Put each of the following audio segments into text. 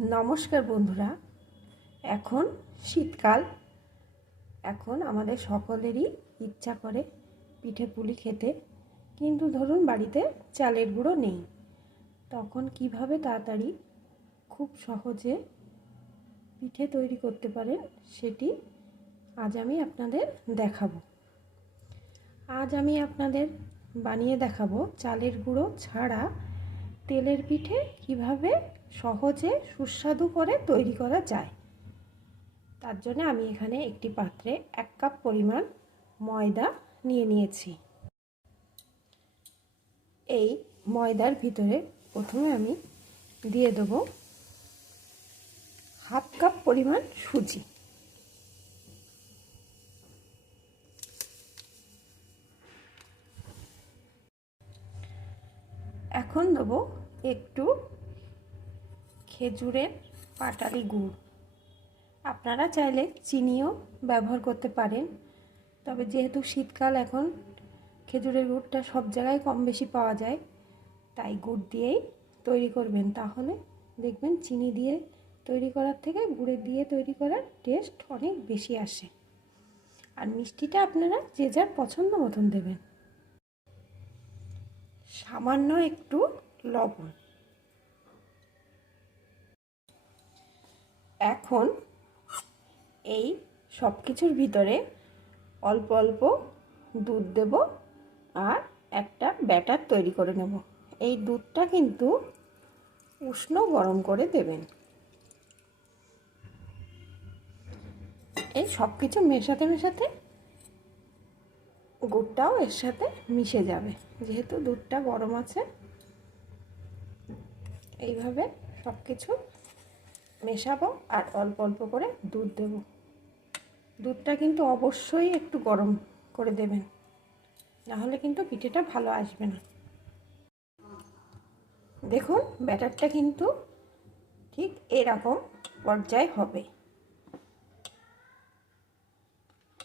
নমস্কার বন্ধুরা। এখন শীতকাল। এখন আমাদের সকলেরই ইচ্ছা করে পিঠে পুলি খেতে। কিন্তু ধরুন বাড়িতে চালের গুঁড়ো নেই। তখন কীভাবে তাড়াতাড়ি খুব সহজে পিঠে তৈরি করতে পারেন সেটি আজ আমি আপনাদের দেখাবো। আজ আমি আপনাদের বানিয়ে দেখাবো চালের গুঁড়ো ছাড়া তেলের পিঠে কীভাবে সহজে সুস্বাদু করে তৈরি করা যায়। তার জন্য আমি এখানে একটি পাত্রে এক কাপ পরিমাণ ময়দা নিয়ে নিয়েছি। এই ময়দার ভিতরে প্রথমে আমি দিয়ে দেব হাফ কাপ পরিমাণ সুজি। এখন দেবো একটু খেজুরের পাটালি গুড়। আপনারা চাইলে চিনিও ব্যবহার করতে পারেন। তবে যেহেতু শীতকাল এখন, খেজুরের গুড়টা সব জায়গায় কম বেশি পাওয়া যায়, তাই গুড় দিয়েই তৈরি করবেন। তাহলে দেখবেন চিনি দিয়ে তৈরি করার থেকে গুড়ের দিয়ে তৈরি করার টেস্ট অনেক বেশি আসে। আর মিষ্টিটা আপনারা যে যার পছন্দ মতন দেবেন। সামান্য একটু লবণ। এখন এই সব কিছুর ভিতরে অল্প অল্প দুধ দেব আর একটা ব্যাটার তৈরি করে নেব। এই দুধটা কিন্তু উষ্ণ গরম করে দেবেন। এই সব কিছু মেশাতে মেশাতে গুড়টাও এর সাথে মিশে যাবে। যেহেতু দুধটা গরম আছে, এইভাবে সব কিছু মেশাবো আর অল্প অল্প করে দুধ দেব। দুধটা কিন্তু অবশ্যই একটু গরম করে দেবেন। নাহলে কিন্তু পিঠেটা ভালো আসবে না। দেখুন, ব্যাটারটা কিন্তু ঠিক এরকম পর্যায়ে হবে।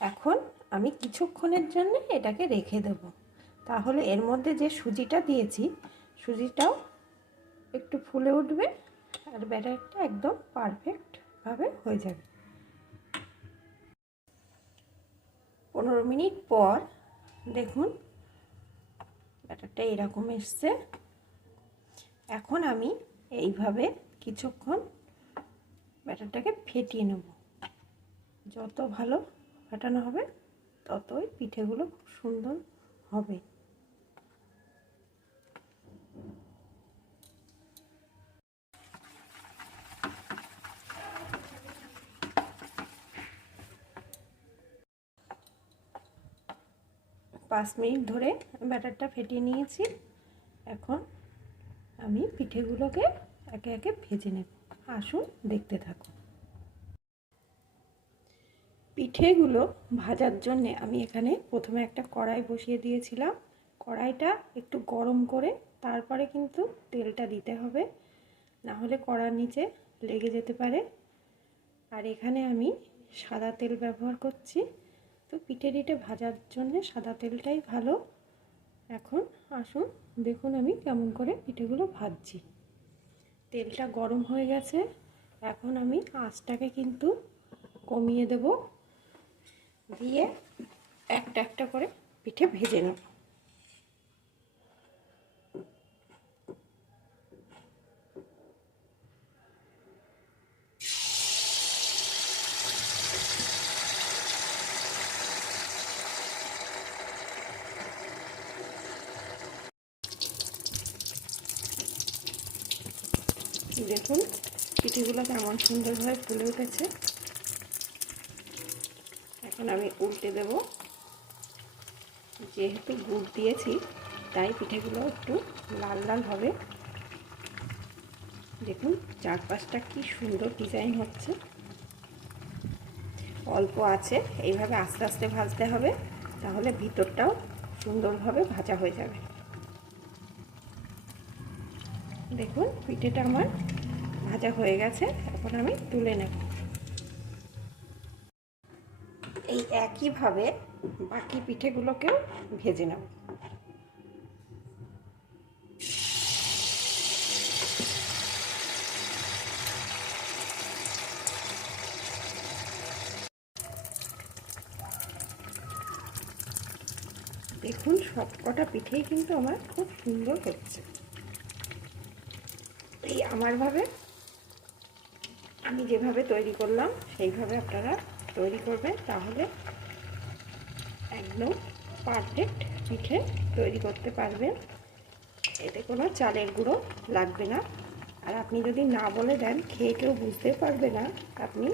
এখন আমি কিছুক্ষণের জন্য এটাকে রেখে দেব। তাহলে এর মধ্যে যে সুজিটা দিয়েছি, সুজিটাও একটু ফুলে উঠবে। আর ব্যাটারটা একদম পারফেক্টভাবে হয়ে যাবে। পনেরো মিনিট পর দেখুন, ব্যাটারটা এরকম এসছে। এখন আমি এইভাবে কিছুক্ষণ ব্যাটারটাকে ফেটিয়ে নেব। যত ভালো ফাটানো হবে, ততই পিঠেগুলো খুব সুন্দর হবে। পাঁচ মিনিট ধরে ব্যাটারটা ফেটিয়ে নিয়েছি। এখন আমি পিঠেগুলোকে একে একে ভেজে নেব। আসুন দেখতে থাকুন। পিঠেগুলো ভাজার জন্যে আমি এখানে প্রথমে একটা কড়াই বসিয়ে দিয়েছিলাম। কড়াইটা একটু গরম করে তারপরে কিন্তু তেলটা দিতে হবে। না হলে কড়ার নিচে লেগে যেতে পারে। আর এখানে আমি সাদা তেল ব্যবহার করছি। তো পিঠে ডিটে ভাজার জন্য সাদা তেলটাই ভালো। এখন আসুন দেখুন আমি কেমন করে পিঠেগুলো ভাজছি। তেলটা গরম হয়ে গেছে, এখন আমি আঁচটাকে কিন্তু কমিয়ে দেব। দিয়ে একটা একটা করে পিঠে ভেজে নেব। দেখুন, পিঠেগুলো কেমন সুন্দরভাবে ফুলে উঠেছে। এখন আমি উল্টে দেব। যেহেতু গুড় দিয়েছি, তাই পিঠেগুলো একটু লাল লাল হবে। দেখুন, চারপাশটা কি সুন্দর ডিজাইন হচ্ছে। অল্প আছে, এইভাবে আস্তে আস্তে ভাজতে হবে, তাহলে ভিতরটাও সুন্দরভাবে ভাজা হয়ে যাবে। দেখুন, পিঠেটা আমার ভাজা হয়ে গেছে, এখন আমি তুলে নেব। এই একইভাবে বাকি পিঠেগুলোকেও ভেজে নেব। দেখুন, সবকটা পিঠেই কিন্তু আমার খুব সুন্দর হচ্ছে। এই আমারভাবে আমি যেভাবে তৈরি করলাম, সেইভাবে আপনারা তৈরি করবেন। তাহলে একদম পারফেক্ট পিঠে তৈরি করতে পারবেন। এতে কোনো চালের গুঁড়ো লাগবে না। আর আপনি যদি না বলে দেন, খেয়ে কেউ বুঝতে পারবে না, আপনি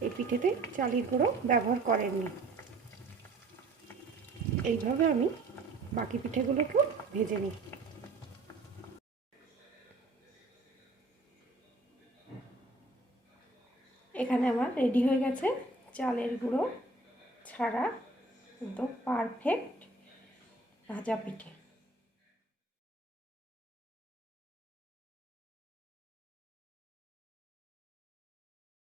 এই পিঠেতে চালের গুঁড়ো ব্যবহার করেননি। এইভাবে আমি বাকি পিঠেগুলোকেও ভেজে নিই। এখানে আমার রেডি হয়ে গেছে। চালের গুঁড়ো ছাড়া একদম পারফেক্ট ভাজা পিঠে।